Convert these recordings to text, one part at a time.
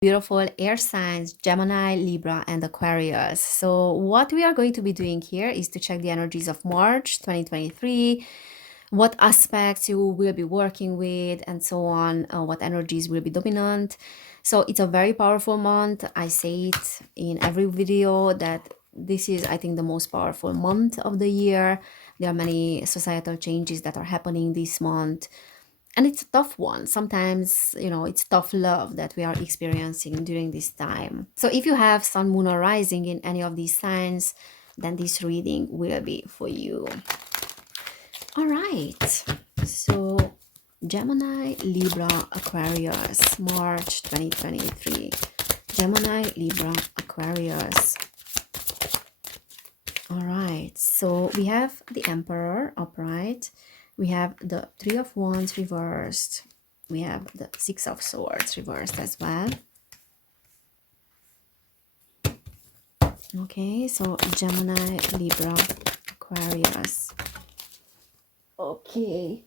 Beautiful air signs, Gemini, Libra, and Aquarius. So what we are going to be doing here is to check the energies of March 2023, what aspects you will be working with, and so on, what energies will be dominant. So it's a very powerful month. I say it in every video that this is, I think, the most powerful month of the year. There are many societal changes that are happening this month. And it's a tough one. Sometimes, it's tough love that we are experiencing during this time. So if you have sun, moon, or rising in any of these signs, then this reading will be for you. All right. So Gemini, Libra, Aquarius, March 2023. Gemini, Libra, Aquarius. All right. So we have the Emperor upright. We have the Three of Wands reversed. We have the Six of Swords reversed as well. Okay, so Gemini, Libra, Aquarius. Okay.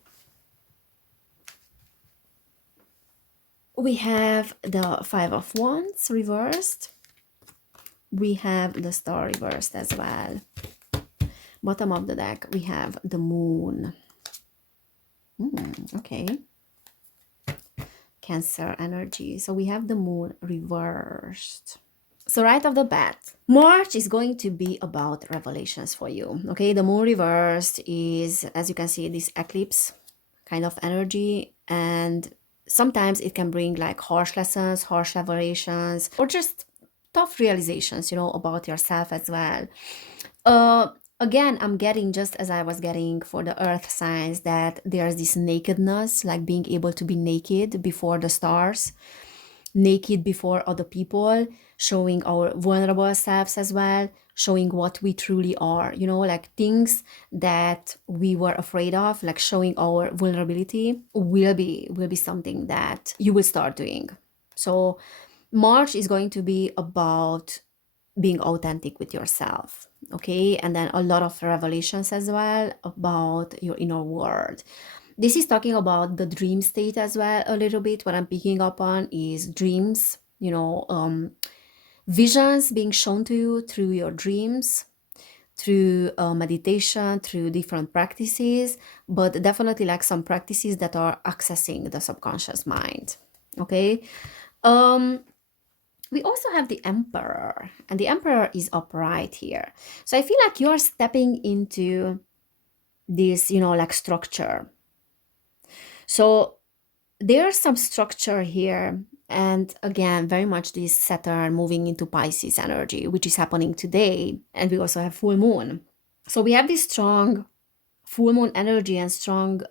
We have the Five of Wands reversed. We have the Star reversed as well. Bottom of the deck, we have the Moon. Okay. Cancer energy. So we have the Moon reversed. So right off the bat, March is going to be about revelations for you. Okay, the Moon reversed is, as you can see, this eclipse kind of energy, and sometimes it can bring like harsh lessons, harsh revelations, or just tough realizations, about yourself as well. Again, I'm getting, just as I was getting for the earth signs, that there's this nakedness, like being able to be naked before the stars, naked before other people, showing our vulnerable selves as well, showing what we truly are, like things that we were afraid of, like showing our vulnerability will be something that you will start doing. So March is going to be about being authentic with yourself, okay? And then a lot of revelations as well about your inner world. This is talking about the dream state as well a little bit. What I'm picking up on is dreams, visions being shown to you through your dreams, through meditation, through different practices, but definitely like some practices that are accessing the subconscious mind, okay? We also have the Emperor, and the Emperor is upright here. So I feel like you're stepping into this, like structure. So there's some structure here. And again, very much this Saturn moving into Pisces energy, which is happening today. And we also have full moon. So we have this strong full moon energy and strong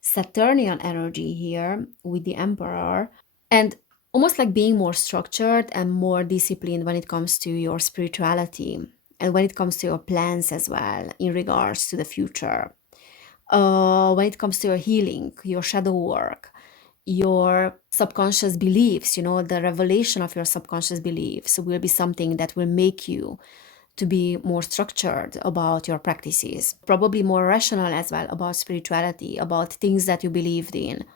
Saturnian energy here with the Emperor. And almost like being more structured and more disciplined when it comes to your spirituality and when it comes to your plans as well in regards to the future. When it comes to your healing, your shadow work, your subconscious beliefs, the revelation of your subconscious beliefs will be something that will make you to be more structured about your practices, probably more rational as well about spirituality, about things that you believed in.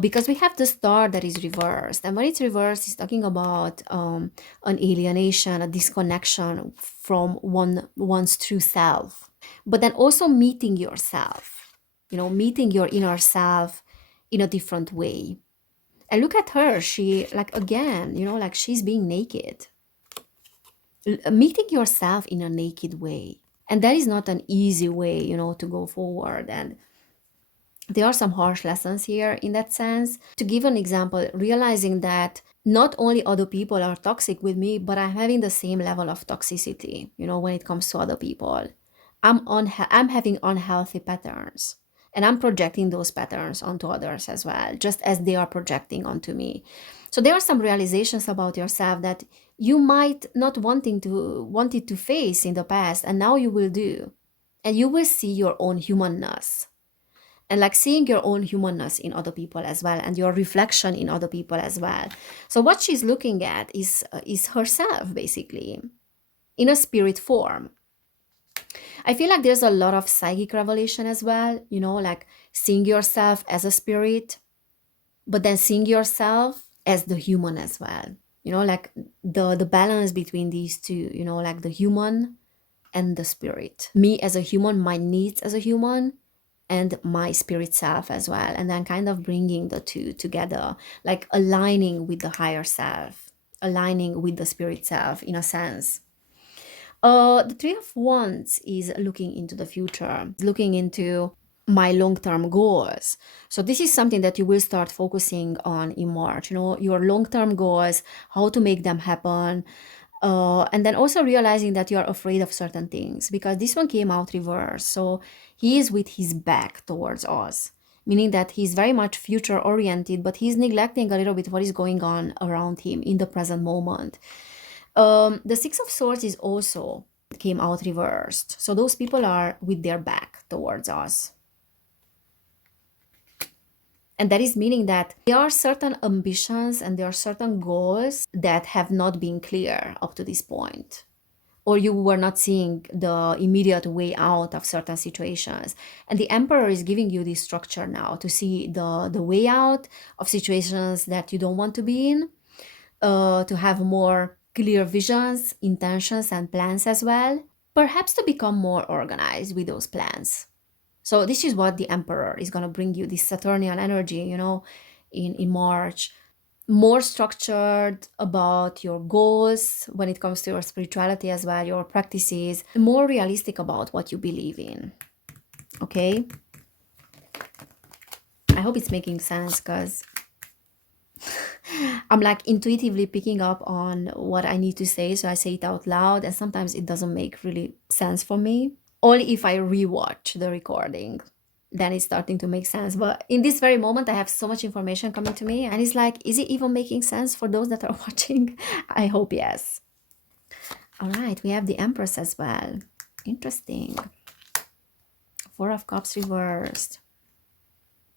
Because we have the star that is reversed. And when it's reversed, it's talking about an alienation, a disconnection from one's true self. But then also meeting yourself, meeting your inner self in a different way. And look at her. She, like, again, like she's being naked. Meeting yourself in a naked way. And that is not an easy way, to go forward. And there are some harsh lessons here in that sense. To give an example, realizing that not only other people are toxic with me, but I'm having the same level of toxicity, when it comes to other people. I'm having unhealthy patterns, and I'm projecting those patterns onto others as well, just as they are projecting onto me. So there are some realizations about yourself that you might not wanted to face in the past, and now you will do. And you will see your own humanness, and like seeing your own humanness in other people as well, and your reflection in other people as well. So what she's looking at is herself, basically, in a spirit form. I feel like there's a lot of psychic revelation as well, like seeing yourself as a spirit, but then seeing yourself as the human as well. Like the balance between these two, like the human and the spirit. Me as a human, my needs as a human, and my spirit self as well. And then kind of bringing the two together, like aligning with the higher self, aligning with the spirit self in a sense. The Three of Wands is looking into the future, looking into my long-term goals. So this is something that you will start focusing on in March, your long-term goals, how to make them happen. And then also realizing that you're afraid of certain things because this one came out reverse. So he is with his back towards us, meaning that he's very much future oriented, but he's neglecting a little bit what is going on around him in the present moment. The Six of Swords is also came out reversed. So those people are with their back towards us. And that is meaning that there are certain ambitions and there are certain goals that have not been clear up to this point. Or you were not seeing the immediate way out of certain situations. And the Emperor is giving you this structure now to see the way out of situations that you don't want to be in, to have more clear visions, intentions, and plans as well. Perhaps to become more organized with those plans. So this is what the Emperor is going to bring you, this Saturnian energy, in March. More structured about your goals when it comes to your spirituality as well, your practices, more realistic about what you believe in. Okay? I hope it's making sense because I'm like intuitively picking up on what I need to say, so I say it out loud, and sometimes it doesn't make really sense for me. Only if I rewatch the recording, then it's starting to make sense. But in this very moment, I have so much information coming to me, and it's like, is it even making sense for those that are watching? I hope yes. All right, we have the Empress as well. Interesting. Four of Cups reversed,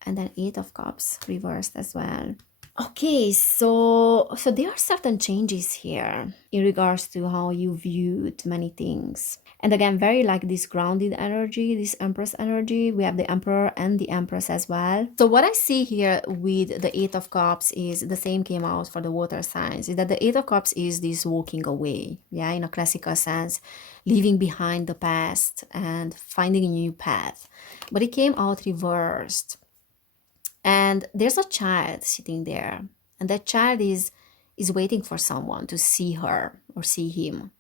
and then Eight of Cups reversed as well. Okay, so there are certain changes here in regards to how you viewed many things. And again, very like this grounded energy, this Empress energy. We have the Emperor and the Empress as well. So what I see here with the Eight of Cups is the same came out for the water signs, is that the Eight of Cups is this walking away, yeah, in a classical sense, leaving behind the past and finding a new path. But it came out reversed. And there's a child sitting there, and that child is waiting for someone to see her or see him.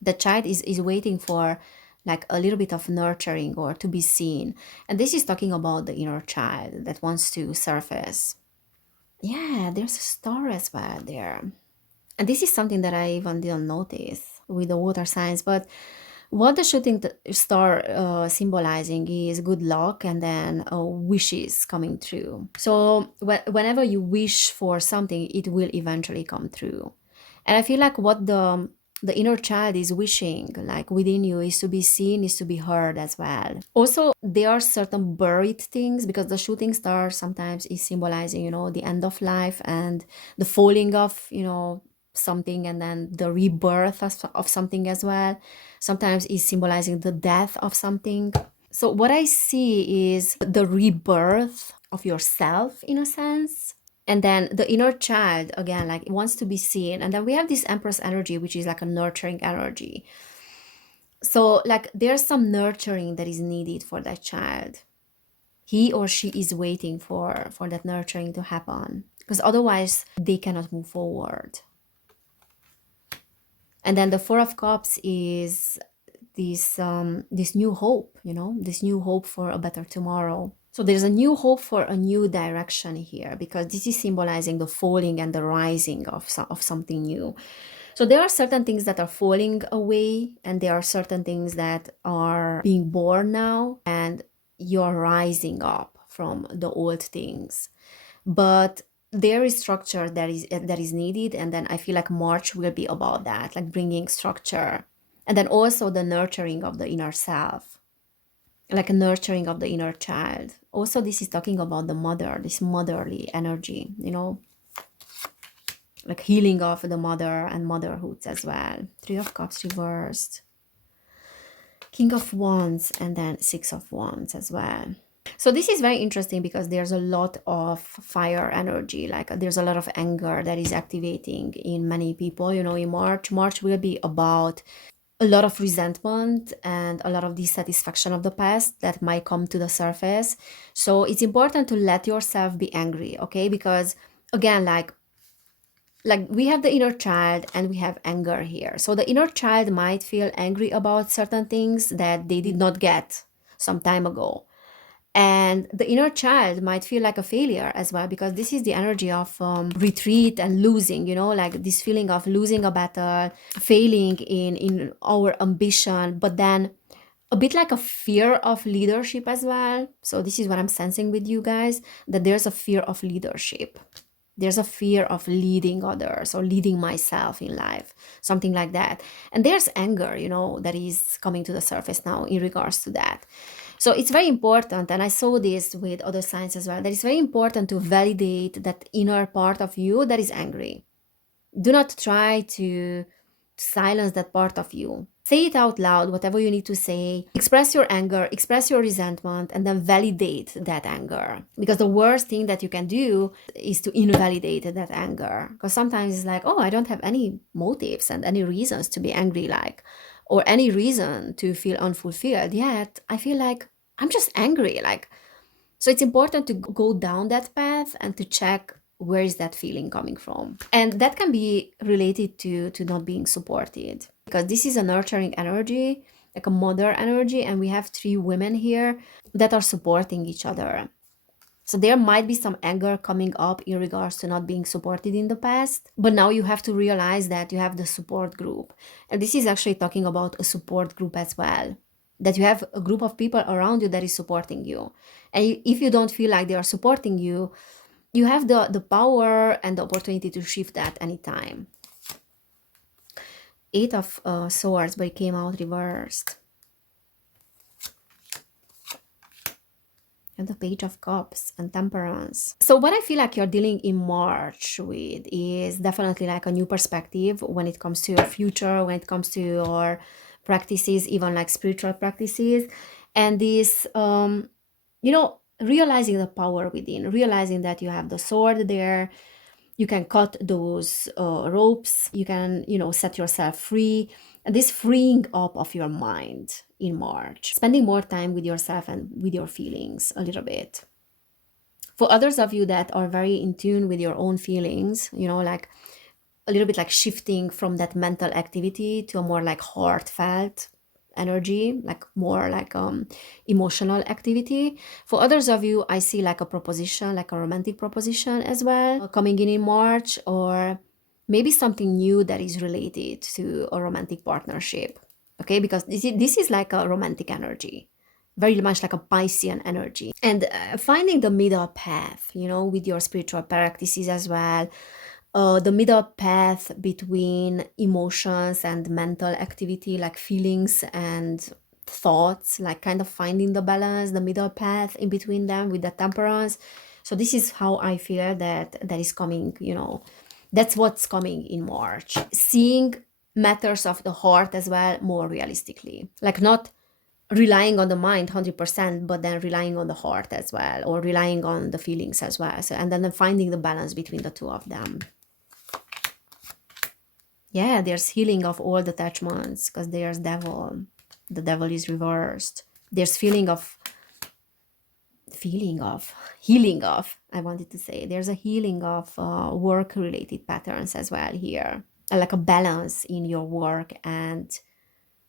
The child is waiting for like a little bit of nurturing or to be seen. And this is talking about the inner child that wants to surface. Yeah, there's a star as well there. And this is something that I even didn't notice with the water signs, but what the shooting star symbolizing is good luck and then wishes coming true. So whenever you wish for something, it will eventually come true. And I feel like what the inner child is wishing, like within you, is to be seen, is to be heard as well. Also, there are certain buried things because the shooting star sometimes is symbolizing, the end of life and the falling of, something, and then the rebirth of something as well. Sometimes is symbolizing the death of something. So what I see is the rebirth of yourself in a sense. And then the inner child, again, like it wants to be seen. And then we have this Empress energy, which is like a nurturing energy. So like there's some nurturing that is needed for that child. He or she is waiting for that nurturing to happen because otherwise they cannot move forward. And then the Four of Cups is this new hope, this new hope for a better tomorrow. So there's a new hope for a new direction here because this is symbolizing the falling and the rising of something new. So there are certain things that are falling away and there are certain things that are being born now and you're rising up from the old things. But there is structure that is needed, and then I feel like March will be about that, like bringing structure. And then also the nurturing of the inner self, like a nurturing of the inner child. Also, this is talking about the mother, this motherly energy, like healing of the mother and motherhood as well. Three of Cups reversed, King of Wands, and then Six of Wands as well. So this is very interesting because there's a lot of fire energy, like there's a lot of anger that is activating in many people, in March. March will be about a lot of resentment and a lot of dissatisfaction of the past that might come to the surface. So it's important to let yourself be angry, okay? Because again, like we have the inner child and we have anger here. So the inner child might feel angry about certain things that they did not get some time ago. And the inner child might feel like a failure as well, because this is the energy of retreat and losing, like this feeling of losing a battle, failing in our ambition, but then a bit like a fear of leadership as well. So this is what I'm sensing with you guys, that there's a fear of leadership. There's a fear of leading others or leading myself in life, something like that. And there's anger, that is coming to the surface now in regards to that. So it's very important, and I saw this with other signs as well, that it's very important to validate that inner part of you that is angry. Do not try to silence that part of you. Say it out loud, whatever you need to say. Express your anger, express your resentment, and then validate that anger. Because the worst thing that you can do is to invalidate that anger. Because sometimes it's like, oh, I don't have any motives and any reasons to be angry, or any reason to feel unfulfilled. Yet I feel like I'm just angry. So it's important to go down that path and to check where is that feeling coming from. And that can be related to not being supported, because this is a nurturing energy, like a mother energy, and we have three women here that are supporting each other. So there might be some anger coming up in regards to not being supported in the past, but now you have to realize that you have the support group. And this is actually talking about a support group as well, that you have a group of people around you that is supporting you. And if you don't feel like they are supporting you, you have the power and the opportunity to shift that anytime. Eight of Swords, but it came out reversed. And the Page of Cups and Temperance. So what I feel like you're dealing in March with is definitely like a new perspective when it comes to your future, when it comes to your practices, even like spiritual practices. And this, realizing the power within, realizing that you have the sword there. You can cut those ropes, you can, set yourself free. And this freeing up of your mind in March, spending more time with yourself and with your feelings a little bit. For others of you that are very in tune with your own feelings, like a little bit like shifting from that mental activity to a more like heartfelt energy, like more like emotional activity. For others of you, I see like a proposition, like a romantic proposition as well, coming in March, or maybe something new that is related to a romantic partnership. Okay, because this is like a romantic energy, very much like a Piscean energy. And finding the middle path, with your spiritual practices as well, the middle path between emotions and mental activity, like feelings and thoughts, like kind of finding the balance, the middle path in between them with the Temperance. So this is how I feel that is coming, that's what's coming in March. Seeing matters of the heart as well more realistically, like not relying on the mind 100%, but then relying on the heart as well, or relying on the feelings as well. So, and then finding the balance between the two of them. Yeah, there's healing of old attachments, because there's devil. The devil is reversed. There's healing of, I wanted to say. There's a healing of work-related patterns as well here. Like a balance in your work and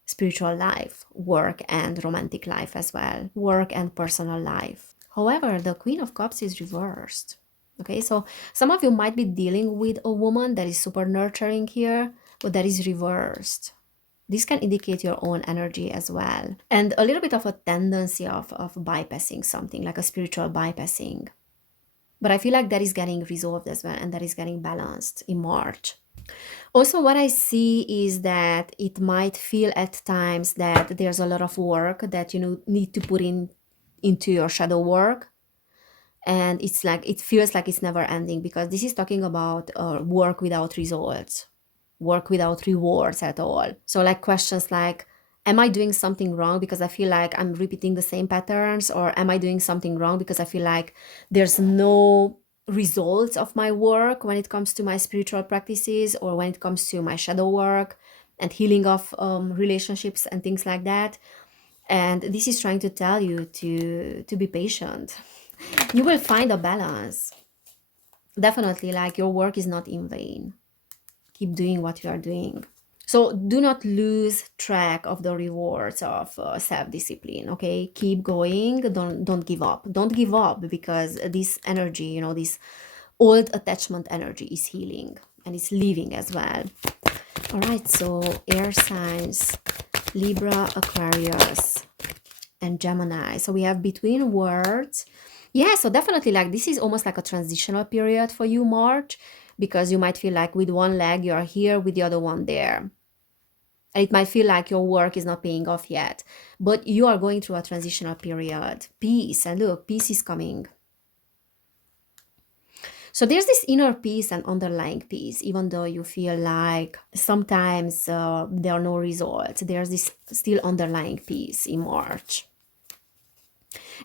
spiritual life, work and romantic life as well, work and personal life. However, the Queen of Cups is reversed. Okay, so some of you might be dealing with a woman that is super nurturing here, but that is reversed. This can indicate your own energy as well. And a little bit of a tendency of bypassing something, like a spiritual bypassing. But I feel like that is getting resolved as well, and that is getting balanced in March. Also, what I see is that it might feel at times that there's a lot of work that you need to put into your shadow work. And it's like, it feels like it's never ending, because this is talking about work without results, work without rewards at all. So like questions like, Am I doing something wrong because I feel like I'm repeating the same patterns? Or am I doing something wrong because I feel like there's no results of my work when it comes to my spiritual practices, or when it comes to my shadow work and healing of relationships and things like that? And this is trying to tell you to be patient. You will find a balance. Definitely, like, your work is not in vain. Keep doing what you are doing. So do not lose track of the rewards of self-discipline. Okay, keep going. Don't give up. Don't give up, because this energy, this old attachment energy, is healing and it's leaving as well. All right, so air signs, Libra, Aquarius, and Gemini. So we have between words. Yeah, so definitely, like, this is almost like a transitional period for you, March, because you might feel like with one leg you are here, with the other one there. And it might feel like your work is not paying off yet, but you are going through a transitional period. Peace, and look, peace is coming. So there's this inner peace and underlying peace, even though you feel like sometimes there are no results. There's this still underlying peace in March.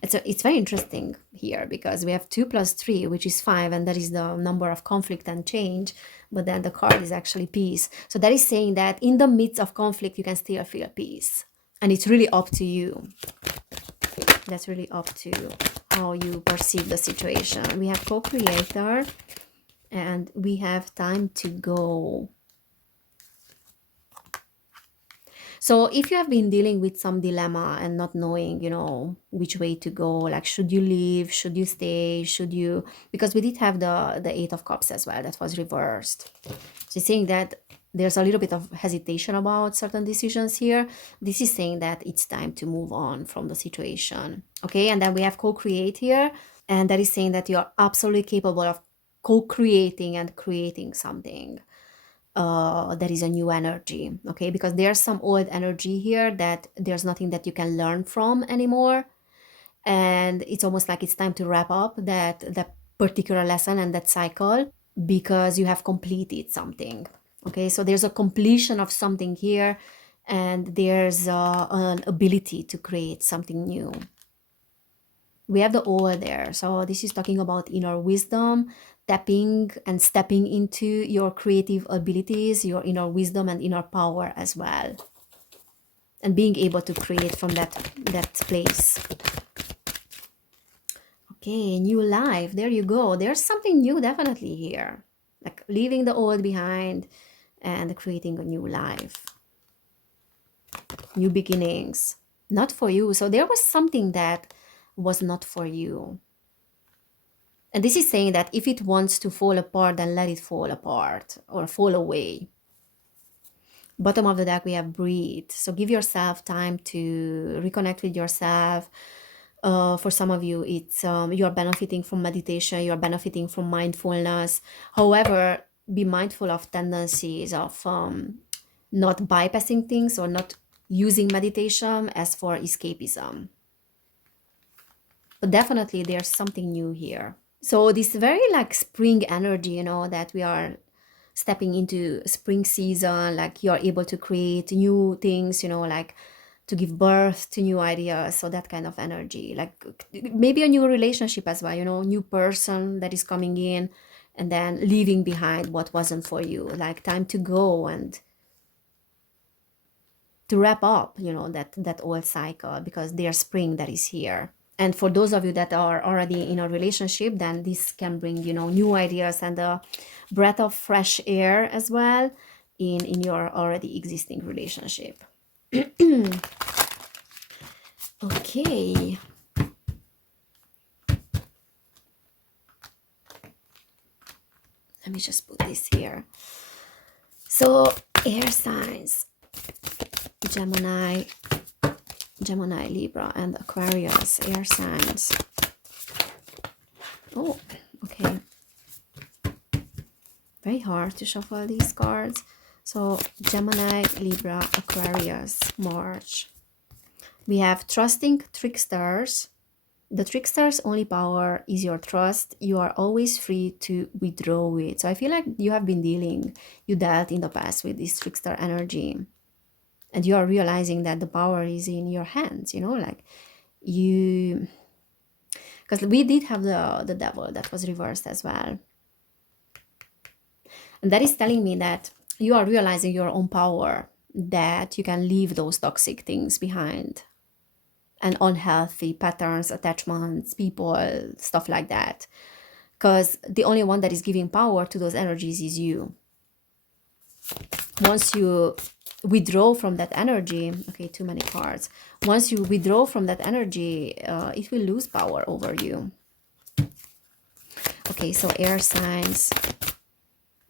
It's very interesting here, because we have 2 plus 3, which is 5, and that is the number of conflict and change. But then the card is actually peace. So that is saying that in the midst of conflict, you can still feel peace. And it's really up to you. That's really up to how you perceive the situation. We have co-creator, and we have time to go. So if you have been dealing with some dilemma and not knowing, which way to go, like, should you leave, should you stay, should you, because we did have the 8 of Cups as well, that was reversed. So it's saying that there's a little bit of hesitation about certain decisions here. This is saying that it's time to move on from the situation. Okay, and then we have co-create here, and that is saying that you're absolutely capable of co-creating and creating something. There is a new energy, okay, because there's some old energy here that there's nothing that you can learn from anymore, and it's almost like it's time to wrap up that particular lesson and that cycle, because you have completed something. Okay, so there's a completion of something here, and there's an ability to create something new. We have the old there, so this is talking about inner wisdom, tapping and stepping into your creative abilities, your inner wisdom and inner power as well, and being able to create from that place. Okay, new life, there you go. There's something new definitely here, like leaving the old behind and creating a new life, new beginnings. Not for you, so there was something that was not for you. And this is saying that if it wants to fall apart, then let it fall apart or fall away. Bottom of the deck, we have breathe. So give yourself time to reconnect with yourself. For some of you, it's you are benefiting from meditation, you are benefiting from mindfulness. However, be mindful of tendencies of not bypassing things or not using meditation as for escapism. But definitely there's something new here. So this very like spring energy, that we are stepping into spring season, like you're able to create new things, like to give birth to new ideas. So that kind of energy, like maybe a new relationship as well, new person that is coming in, and then leaving behind what wasn't for you, like time to go and to wrap up, that old cycle, because there's spring that is here. And for those of you that are already in a relationship, then this can bring, new ideas and a breath of fresh air as well in your already existing relationship. Okay. Let me just put this here. So air signs, Gemini, Libra, and Aquarius, air signs. Oh, okay. Very hard to shuffle these cards. So Gemini, Libra, Aquarius, March. We have trusting tricksters. The trickster's only power is your trust. You are always free to withdraw it. So I feel like you have been you dealt in the past with this trickster energy. And you are realizing that the power is in your hands, you know, like you, because we did have the devil that was reversed as well. And that is telling me that you are realizing your own power, that you can leave those toxic things behind and unhealthy patterns, attachments, people, stuff like that. Because the only one that is giving power to those energies is you. Once you withdraw from that energy, okay, too many cards. Once you withdraw from that energy, it will lose power over you. Okay, so air signs.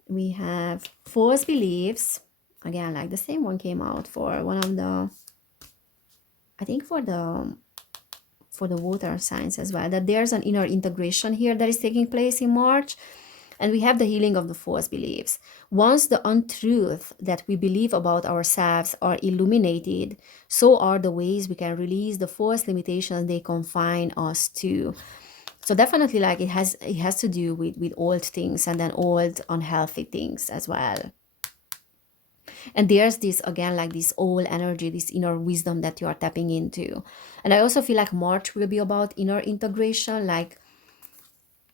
We have false beliefs. Again, like the same one came out for one of the, I think for the water signs as well, that there's an inner integration here that is taking place in March. And we have the healing of the false beliefs. Once the untruth that we believe about ourselves are illuminated, so are the ways we can release the false limitations they confine us to. So definitely, like, it has to do with old things, and then old unhealthy things as well. And there's this, again, like this old energy, this inner wisdom that you are tapping into. And I also feel like March will be about inner integration, like,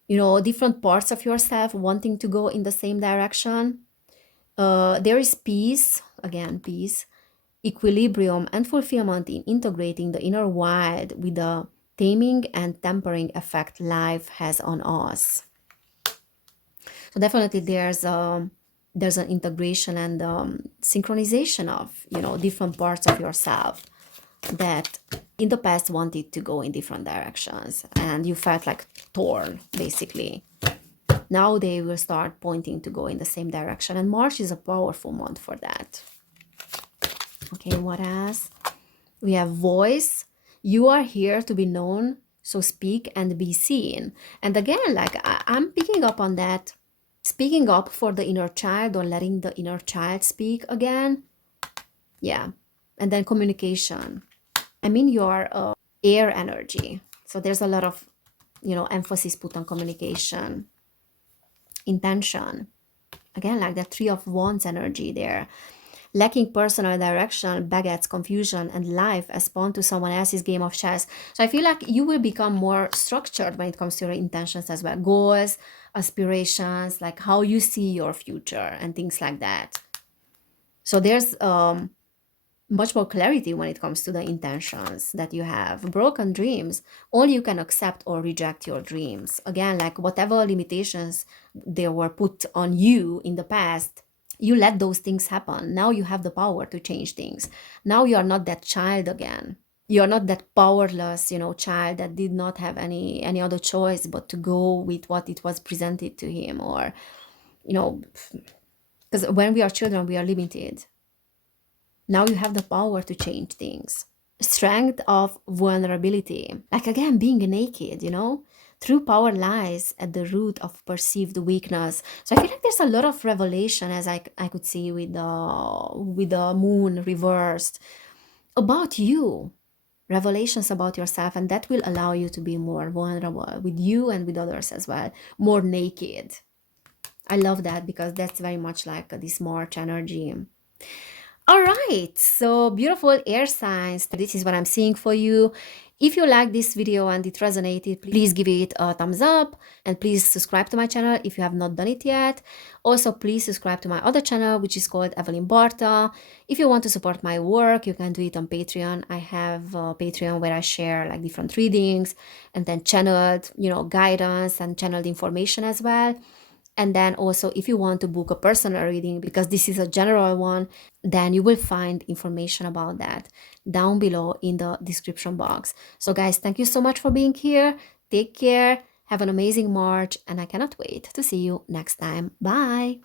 you know, different parts of yourself wanting to go in the same direction. There is peace, again, peace, equilibrium, and fulfillment in integrating the inner wild with the taming and tempering effect life has on us. So definitely there's an integration and synchronization of, you know, different parts of yourself that in the past wanted to go in different directions, and you felt like torn, basically. Now they will start pointing to go in the same direction, and March is a powerful month for that. Okay, what else? We have voice. You are here to be known, so speak and be seen. And again, like, I'm picking up on that, speaking up for the inner child, or letting the inner child speak again. Yeah. And then communication. I mean, your air energy. So there's a lot of, you know, emphasis put on communication, intention. Again, like that Three of Wands energy there. Lacking personal direction begets confusion and life as pawn to someone else's game of chess. So I feel like you will become more structured when it comes to your intentions as well. Goals, aspirations, like how you see your future and things like that. So there's much more clarity when it comes to the intentions that you have. Broken dreams, only you can accept or reject your dreams. Again, like whatever limitations they were put on you in the past, you let those things happen. Now you have the power to change things. Now you are not that child again. You're not that powerless, you know, child that did not have any other choice but to go with what it was presented to him, or, you know, because when we are children, we are limited. Now you have the power to change things. Strength of vulnerability. Like, again, being naked, you know? True power lies at the root of perceived weakness. So I feel like there's a lot of revelation, as I could see with the moon reversed, about you. Revelations about yourself, and that will allow you to be more vulnerable with you and with others as well. More naked. I love that, because that's very much like this March energy. All right, so beautiful air signs, this is what I'm seeing for you. If you like this video and it resonated, please give it a thumbs up, and please subscribe to my channel if you have not done it yet. Also, please subscribe to my other channel, which is called Evelin Barta. If you want to support my work, you can do it on Patreon. I have a Patreon where I share like different readings, and then channeled, you know, guidance and channeled information as well. And then also, if you want to book a personal reading, because this is a general one, then you will find information about that down below in the description box. So guys, thank you so much for being here. Take care. Have an amazing March, and I cannot wait to see you next time. Bye.